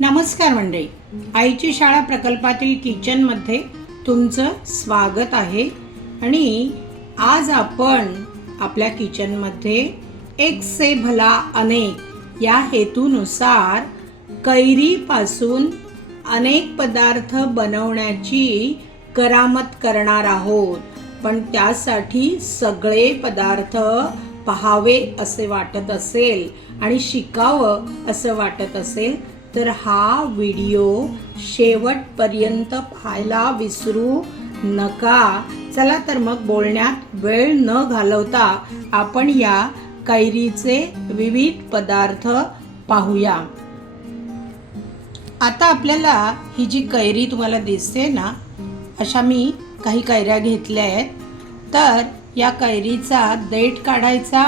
नमस्कार मंडळी, आईची शाळा प्रकल्पातील किचनमध्ये तुमचं स्वागत आहे. आणि आज आपण आपल्या किचनमध्ये एक से भला अनेक या हेतूनुसार कैरीपासून अनेक पदार्थ बनवण्याची करामत करणार आहोत. पण त्यासाठी सगळे पदार्थ पहावे असे वाटत असेल आणि शिकावं असं वाटत असेल तर हा व्हिडिओ शेवटपर्यंत पाहायला विसरू नका. चला तर मग बोलण्यात वेळ न घालवता आपण या कैरीचे विविध पदार्थ पाहूया. आता आपल्याला ही जी कैरी तुम्हाला दिसते ना, अशा मी काही कैऱ्या घेतल्या आहेत. तर या कैरीचा देठ काढायचा,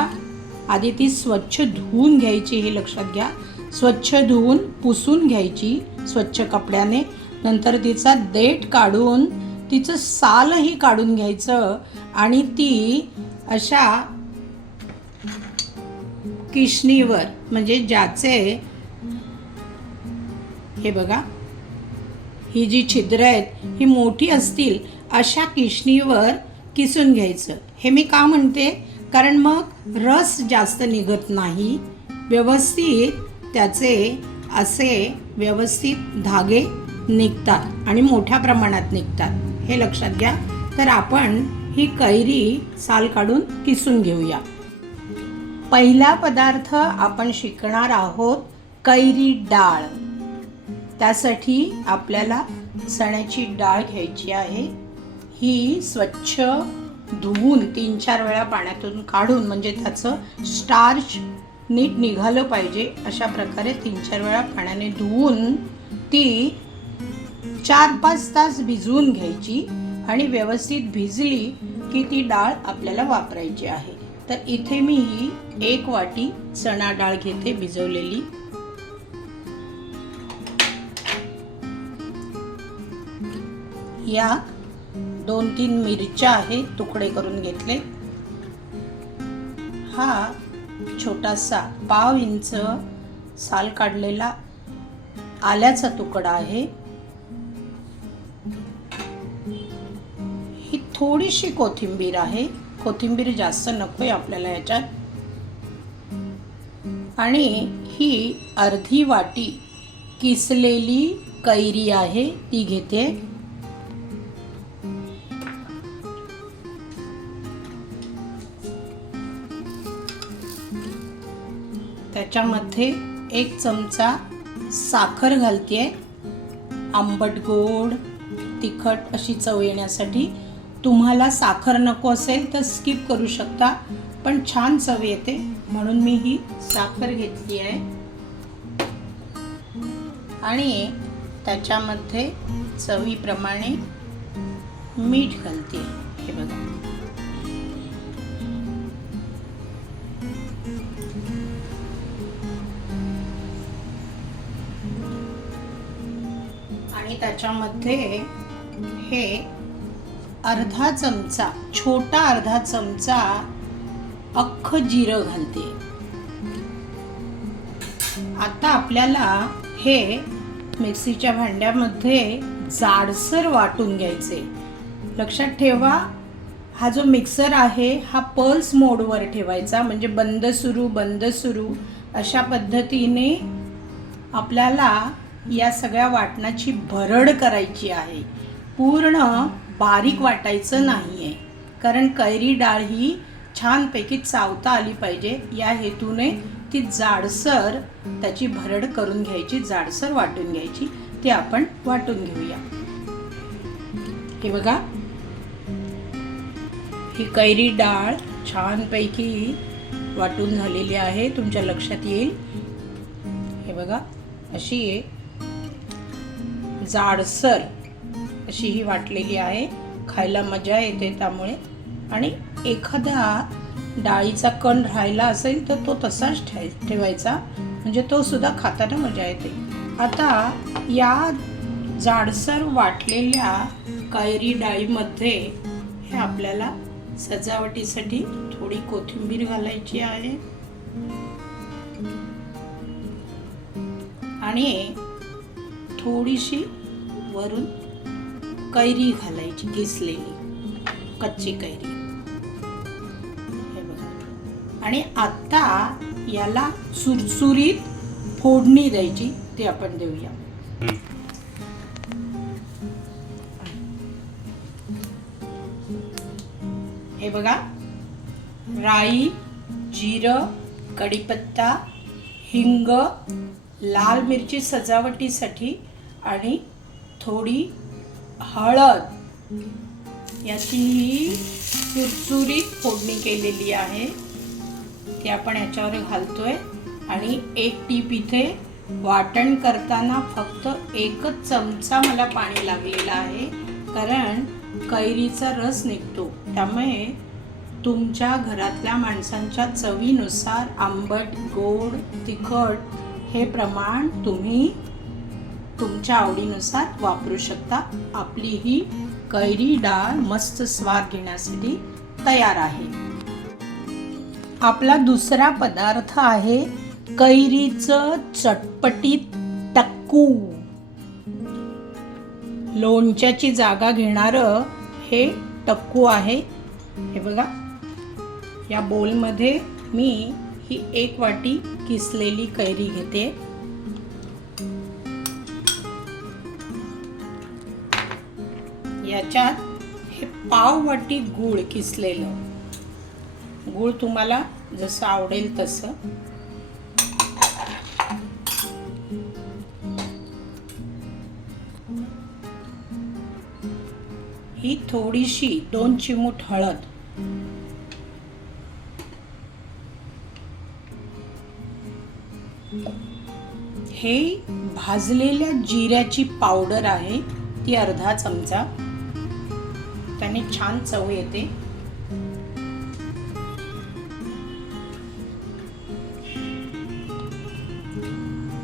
आधी ती स्वच्छ धुवून घ्यायची, हे लक्षात घ्या. स्वच्छ धुवून पुसून घ्यायची स्वच्छ कपड्याने. नंतर तिचा देठ काढून तिचं सालही काढून घ्यायचं आणि ती अशा किशणीवर, म्हणजे ज्याचे हे बघा, ही जी छिद्र आहेत ही मोठी असतील अशा किशणीवर किसून घ्यायचं. हे मी का म्हणते, कारण मग रस जास्त निघत नाही, व्यवस्थित त्याचे असे व्यवस्थित धागे निघतात आणि मोठ्या प्रमाणात निघतात, हे लक्षात घ्या. तर आपण ही कैरी साल काढून किसून घेऊया. पहिला पदार्थ आपण शिकणार आहोत कैरी डाळ. त्यासाठी आपल्याला चण्याची डाळ घ्यायची आहे. ही स्वच्छ धुवून 3-4 वेळा पाण्यातून काढून, म्हणजे त्याचं स्टार्च नीट निघालं पाहिजे, अशा प्रकारे 3-4 वेळा पाण्याने धुवून ती 4-5 तास भिजवून घ्यायची. आणि व्यवस्थित भिजली की ती डाळ आपल्याला वापरायची आहे. तर इथे मी ही 1 वाटी चणा डाळ घेते भिजवलेली. या 2-3 मिरच्या आहे, तुकडे करून घेतले. हा छोटासा 1/2 इंच साल काढलेला आल्याचा तुकडा आहे. ही थोडीशी कोथिंबीर आहे, कोथिंबीर जास्त नकोय आपल्याला याच्यात. आणि ही अर्धी वाटी किसलेली कैरी आहे, ती घेते. त्याच्यामध्ये 1 चमचा साखर घालते. आंबट गोड तिखट अशी चव येण्यासाठी. तुम्हाला साखर नको असेल तर स्किप करू शकता, पण छान चव येते म्हणून मी ही साखर घेतली आहे. आणि त्याच्यामध्ये चवीप्रमाणे मीठ घालते. हे बघा, आणि त्याच्यामध्ये हे अर्धा चमचा, छोटा अर्धा चमचा अख्खं जिरं घालते. आता आपल्याला हे मिक्सीच्या भांड्यामध्ये जाडसर वाटून घ्यायचे. लक्षात ठेवा, हा जो मिक्सर आहे हा पल्स मोडवर ठेवायचा, म्हणजे बंद सुरू अशा पद्धतीने आपल्याला या सगळ्या वाटणाची भरड करायची आहे. पूर्ण बारीक वाटायचं नाही आहे, कारण कैरी डाळ ही छानपैकी चावता आली पाहिजे. या हेतूने ती जाडसर त्याची भरड करून घ्यायची, जाडसर वाटून घ्यायची. ती आपण वाटून घेऊया. हे बघा, ही कैरी डाळ छानपैकी वाटून झालेली आहे, तुमच्या लक्षात येईल. हे बघा, अशी जाडसर अशी ही वाटलेली आहे. खायला मजा येते त्यामुळे. आणि एखादा डाळीचा कण राहिला असेल तर तो तसाच ठेवायचा, म्हणजे तो सुद्धा खाताना मजा येते. आता या जाडसर वाटलेल्या कैरी डाळीमध्ये हे आपल्याला सजावटीसाठी थोडी कोथिंबीर घालायची आहे आणि थोडीशी वरून कैरी घालायची, किसलेली कच्ची कैरी. हे बघा. आणि आता याला सुरसुरीत फोडणी द्यायची, ते आपण देऊया. हे बघा, राई, जिरं, कढीपत्ता, हिंग, लाल मिरची सजावटीसाठी आणि थोडी हळद याची सुरसुरीत फोडणी केलेली आहे, ती आपण याच्यावर घालतोय. आणि एक टीप इथे, वाटण करताना फक्त 1 चमचा मला पाणी लागलेलं आहे, कारण कैरीचा रस निघतो. त्यामुळे तुमच्या घरातल्या माणसांच्या चवीनुसार आंबट, गोड, तिखट हे प्रमाण तुम्ही तुमच्या आवडीनुसार वापरू शकता. आपली ही कैरी डाळ मस्त स्वाद घेण्यासाठी तयार आहे. आपला दुसरा पदार्थ आहे कैरीचं चटपटीत टक्कू. लोणच्याची जागा घेणारं हे टक्कू आहे. हे बघा, या बोलमध्ये मी ही 1 वाटी किसलेली कैरी घेते. याच्यात हे पाव वाटी गूळ, किसलेलं गूळ तुम्हाला जसं आवडेल तसं. ही थोडीशी 2 चिमूट हळद. हे भाजलेल्या जिऱ्याची पावडर आहे, ती अर्धा चमचा. त्याने छान चव येते.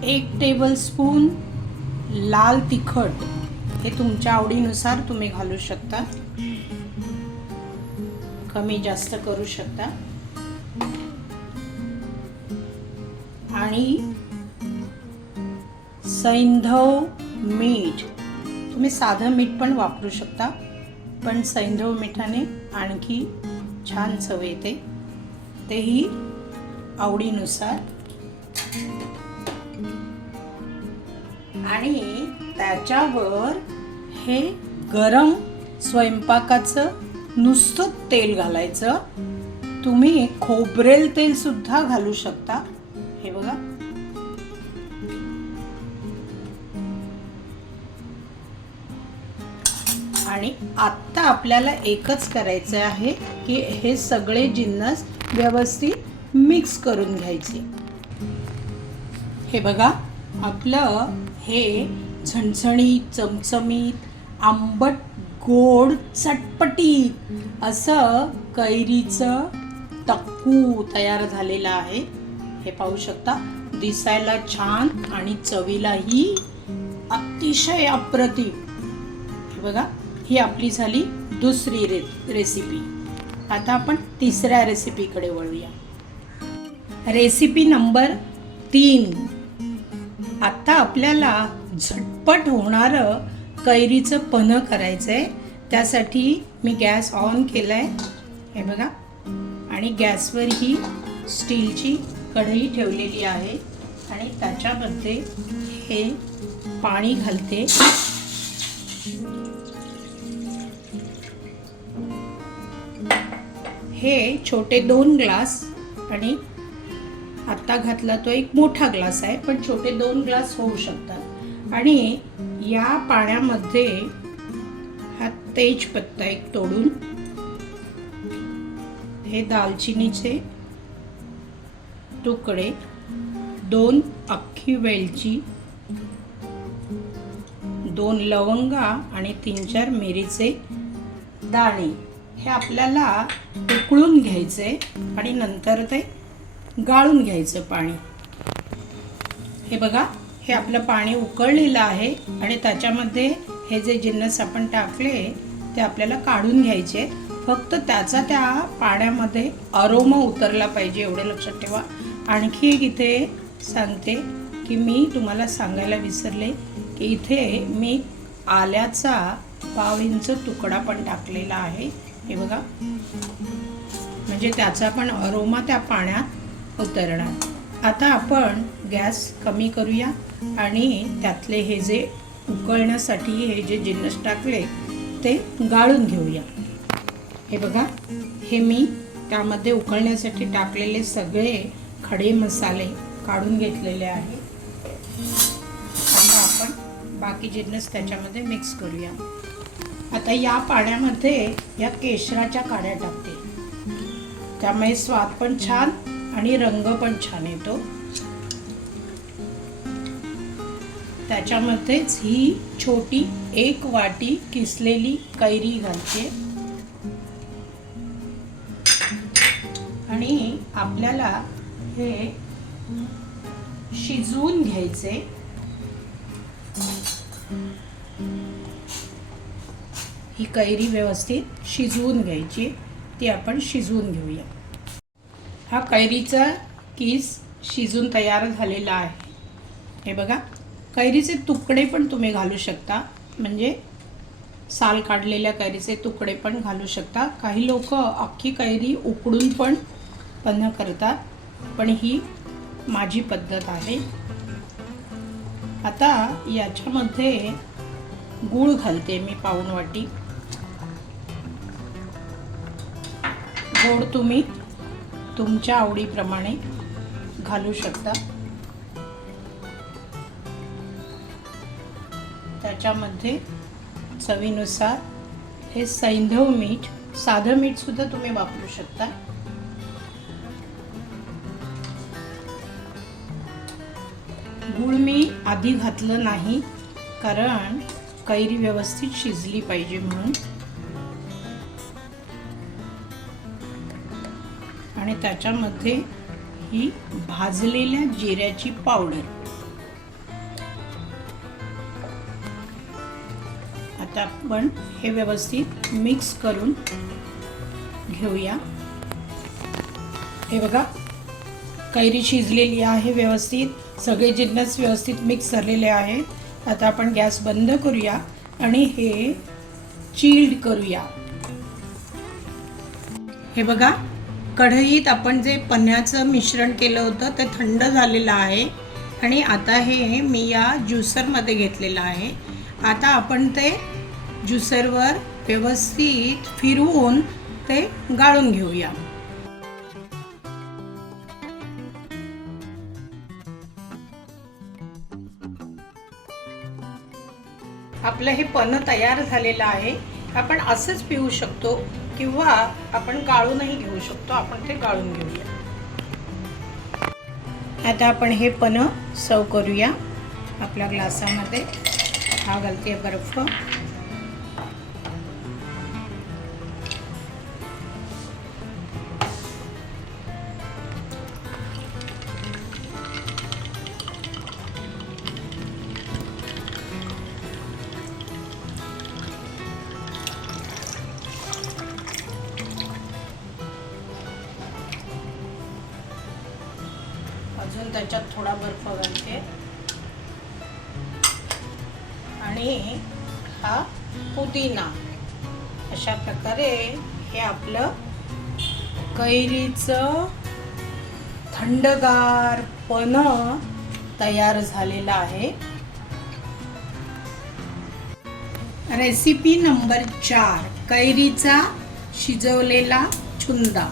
एक टेबलस्पून लाल तिखट, हे तुमच्या आवडीनुसार तुम्ही घालू शकता, कमी जास्त करू शकता. आणि सैंधव मीठ, तुम्ही साधं मीठ पण वापरू शकता, पण सैंधव मिठाने आणखी छान चव येते. तेही आवडीनुसार. आणि त्याच्यावर हे गरम स्वयंपाकाचं नुसतं तेल घालायचं. तुम्ही खोबरेल तेल सुद्धा घालू शकता. हे बघा, आणि आता आपल्याला एकच करायचं आहे की हे सगळे जिन्नस व्यवस्थित मिक्स करून घ्यायचे. हे बघा, आपलं हे झणझणीत, चमचमीत, आंबट, गोड, चटपटीत असं कैरीचं टक्कू तयार झालेलं आहे. हे पाहू शकता, दिसायला छान आणि चवीलाही अतिशय अप्रतिम. हे बघा, ही आपली झाली दुसरी रेसिपी. आता आपण तिसऱ्या रेसिपीकडे वळूया. Recipe number 3. आता आपल्याला झटपट होणारं कैरीचं पन्ह करायचं आहे. त्यासाठी मी गॅस ऑन केला आहे. हे बघा, आणि गॅसवर ही स्टीलची कढई ठेवलेली आहे आणि त्याच्यामध्ये हे पाणी घालते. हे छोटे 2 ग्लास, आणि आता घातला तो एक मोठा ग्लास आहे, पण छोटे 2 ग्लास होऊ शकतात. आणि या पाण्यामध्ये हा तेजपत्ता एक तोडून, हे दालचिनीचे तुकडे, 2 अख्खी वेलची, 2 लवंगा आणि 3-4 मिरीचे दाणे, हे आपल्याला उकळून घ्यायचे आणि नंतर ते गाळून घ्यायचं पाणी. हे बघा, हे आपलं पाणी उकळलेलं आहे आणि त्याच्यामध्ये हे जे जिन्नस आपण टाकले ते आपल्याला काढून घ्यायचे. फक्त त्याचा त्या पाण्यामध्ये अरोमा उतरला पाहिजे, एवढं लक्षात ठेवा. आणखी एक इथे सांगते की मी तुम्हाला सांगायला विसरले की इथे मी आल्याचा 1/2 इंच तुकडा पण टाकलेला आहे. हे बघा, म्हणजे त्याचा पण अरोमा त्या पाण्यात उतरणार. आता आपण गॅस कमी करूया आणि त्यातले हे जे उकळण्यासाठी हे जे जिन्नस टाकले ते गाळून घेऊया. हे बघा, हे मी त्यामध्ये उकळण्यासाठी टाकलेले सगळे खडे मसाले काढून घेतलेले आहे. आता आपण बाकी जिन्नस त्याच्यामध्ये मिक्स करूया. आता या पाण्यामध्ये या केशराच्या काड्या टाकते, त्यामुळे स्वाद पण छान आणि रंग पण छान येतो. त्याच्यामध्येच ही छोटी 1 वाटी किसलेली कैरी घालते आणि आपल्याला हे शिजवून घ्यायचे. ही कैरी व्यवस्थित शिजवून घ्यायची, ती आपण शिजवून घेऊया. हा कैरीचा किस शिजून तयार झालेला आहे. हे बघा, कैरीचे तुकडे पण तुम्ही घालू शकता, म्हणजे साल काढलेल्या कैरीचे तुकडे पण घालू शकता. काही लोक अख्खी कैरी उकडून पण पन्ह करतात, पण ही माझी पद्धत आहे. आता याच्यामध्ये गूळ घालते मी 1/2 वाटी. गोड तुम्ही तुमच्या आवडीप्रमाणे घालू शकता. त्याच्यामध्ये चवीनुसार हे सैंधव मीठ, साधं मीठ सुद्धा तुम्ही वापरू शकता. गूळ मी आधी घातलं नाही, कारण कैरी व्यवस्थित शिजली पाहिजे म्हणून. आणि त्याच्यामध्ये ही भाजलेल्या जिऱ्याची पावडर. आता आपण हे व्यवस्थित मिक्स करून घेऊया. हे बघा, कैरी शिजलेली आहे व्यवस्थित, सगळे जिन्नस व्यवस्थित मिक्स झालेले आहेत. आता आपण गॅस बंद करूया आणि हे चिल्ड करूया. हे बघा, कढईत आपण जे पन्ह्याचं मिश्रण केलं होतं ते थंड झालेलं आहे आणि आता हे मी या ज्युसरमध्ये घेतलेलं आहे. आता आपण ते ज्युसरवर व्यवस्थित फिरवून ते गाळून घेऊया. आपलं हे पन्ह तयार झालेलं आहे. आपण असंच पिऊ शकतो किंवा आपण गाळूनही घेऊ शकतो. आपण ते गाळून घेऊया. आता आपण हे पन्ह सर्व करूया आपल्या ग्लासामध्ये. हा घालते बर्फ. अजून त्याच्यात थोडा बर्फ घालते आणि हा पुदिना. अशा प्रकारे हे आपलं कैरीचं थंडगार पन्ह तयार झालेलं आहे. रेसिपी नंबर 4, कैरीचा शिजवलेला चुंदा.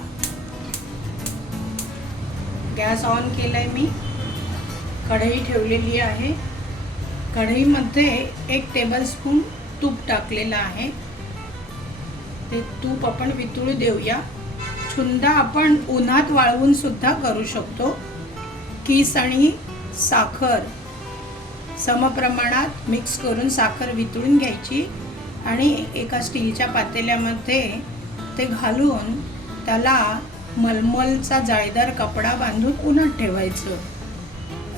गॅस ऑन केलाय मी. कढई ठेवलेली आहे. कढईमध्ये 1 टेबलस्पून तूप टाकलेलं आहे. ते तूप आपण वितळू देऊया. चुंदा आपण उन्हात वाळवून सुद्धा करू शकतो. किस आणि साखर समप्रमाणात मिक्स करून साखर वितळून घ्यायची आणि एका स्टीलच्या पातेल्यामध्ये ते घालून त्याला मलमलचा जाळीदार कपडा बांधून उन्हात ठेवायचं.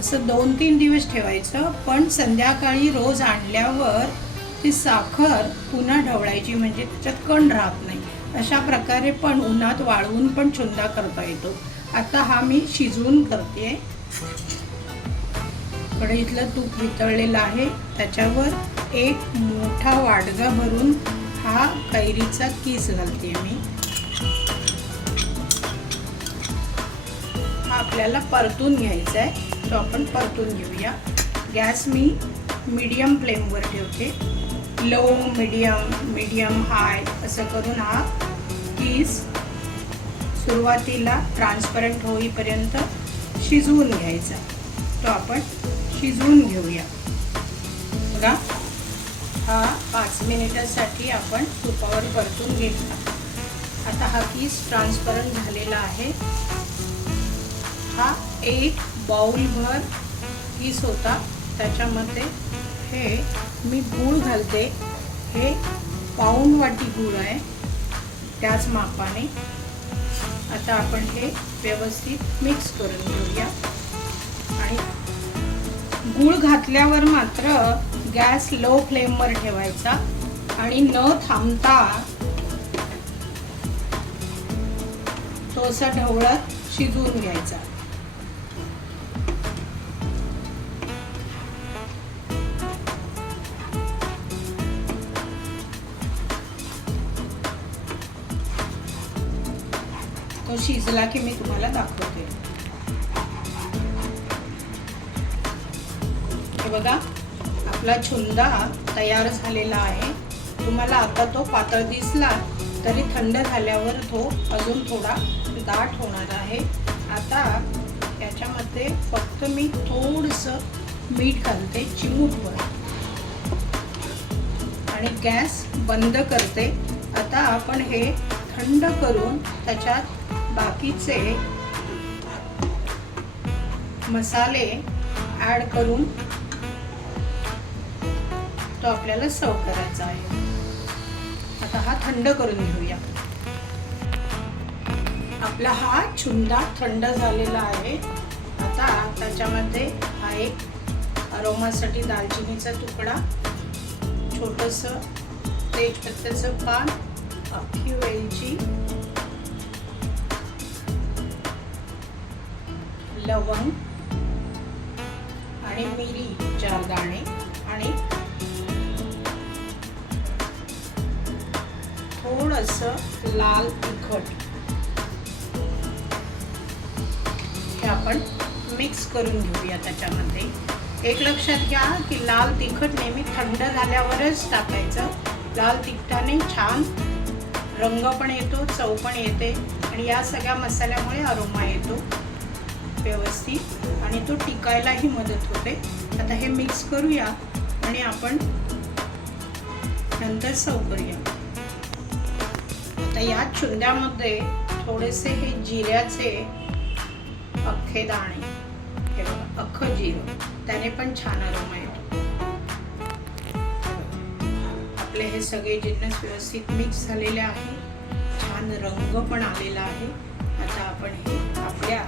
असं 2-3 दिवस ठेवायचं. पण संध्याकाळी रोज आणल्यावर ती साखर पुन्हा ढवळायची, म्हणजे त्याच्यात कण राहत नाही. अशा प्रकारे पण उन्हात वाळवून पण चुंदा करता येतो. आता हा मी शिजवून करते. कढईतलं तूप वितळलेलं आहे, त्याच्यावर एक मोठा वाडगा भरून हा कैरीचा किस घालते मी. हा आपल्याला परतून घ्यायचा आहे, तो आपण परतून घेऊया. गॅस मी मीडियम फ्लेमवर ठेवते. लो मीडियम हाय असं करून हा किस सुरुवातीला ट्रान्सपरंट होईपर्यंत शिजवून घ्यायचा. तो आपण शिजवून घेऊया. बघा, हा 5 मिनिटासाठी आपण तुपावर परतून घेतला. आता हा किस ट्रान्सपरंट झालेला आहे. हा 1 बाउलभर किस होता, त्याच्यामध्ये हे मी गूळ घालते. हे पाऊण वाटी गूळ आहे, त्याच मापाने. आता आपण हे व्यवस्थित मिक्स करून घेऊया. आणि गूळ घातल्यावर मात्र गॅस लो फ्लेमवर ठेवायचा आणि न थांबता तो असा ढवळत शिजवून घ्यायचा. तो शिजला की मी तुम्हाला दाखवते. हे बघा, आपला चुंदा तयार झालेला आहे. तुम्हाला आता तो पातळ दिसला तरी थंड झाल्यावर तो अजून थोडा दाट होणार आहे. आता याच्यामध्ये फक्त मी थोडंसं मीठ घालते, चिमूटभर, आणि गॅस बंद करते. आता आपण हे थंड करून त्याच्यात बाकीचे मसाले ॲड करून तो आपल्याला सर्व करायचा आहे. आता हा थंड करून घेऊया. आपला हा चुंदा थंड झालेला आहे. आता त्याच्यामध्ये हा एक अरोमासाठी दालचिनीचा तुकडा, छोटंसं तेजपत्त्याचं पान, अख्खी वेलची, लवंग आणि मिरी 4 दाणे, आणि थोडंसं लाल तिखट हे आपण मिक्स करून घेऊया त्याच्यामध्ये. एक लक्षात घ्या की लाल तिखट नेहमी थंड झाल्यावरच टाकायचं. लाल तिखटाने छान रंग पण येतो, चव पण येते, आणि या सगळ्या मसाल्यामुळे अरोमा येतो व्यवस्थित, आणि तो टिकायलाही मदत होते. आता हे मिक्स करूया आणि आपण नंतर सर्व करूया. आता या चुंद्यामध्ये थोडेसे हे जिऱ्याचे अख्खे दाणे, हे बघा, अख्खं जिरं, त्याने पण छान अरोमा येतो. आपले हे सगळे जिन्नस व्यवस्थित मिक्स झालेले आहे, छान रंग पण आलेला आहे. आता आपण हे आपल्या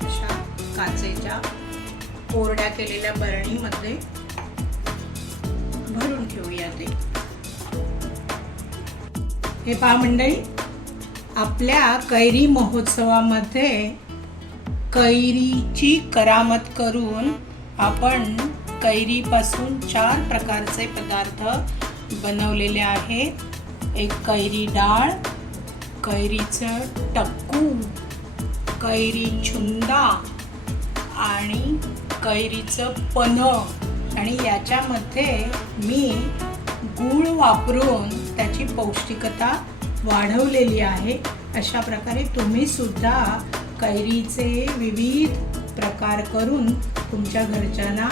अशा काचेच्या कोरड्या केलेल्या बरणीमध्ये भरून ठेवूया. ते हे पहा मंडळी, आपल्या कैरी महोत्सवामध्ये कैरीची करामत करून आपण कैरीपासून 4 प्रकारचे पदार्थ बनवलेले आहेत. एक कैरी डाळ, कैरीचं टक्कू, कैरी चुंदा आणि कैरीचं पन्ह, आणि याच्यामध्ये मी गूळ वापरून त्याची पौष्टिकता वाढवलेली आहे. अशा प्रकारे तुम्ही सुद्धा कैरीचे विविध प्रकार करून तुमच्या घरच्यांना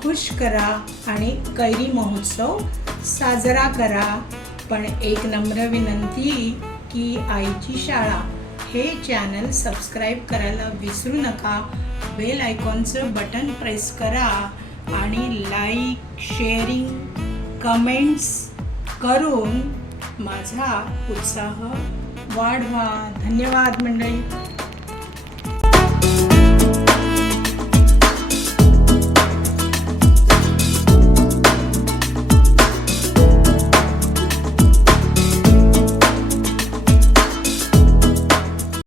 खुश करा आणि कैरी महोत्सव साजरा करा. पण एक नम्र विनंती की आईची शाळा हे चॅनल सबस्क्राईब करायला विसरू नका. बेल आयकॉनचं बटन प्रेस करा आणि लाईक, शेअरिंग, कमेंट्स करून माझा उत्साह वाढवा. धन्यवाद मंडळी.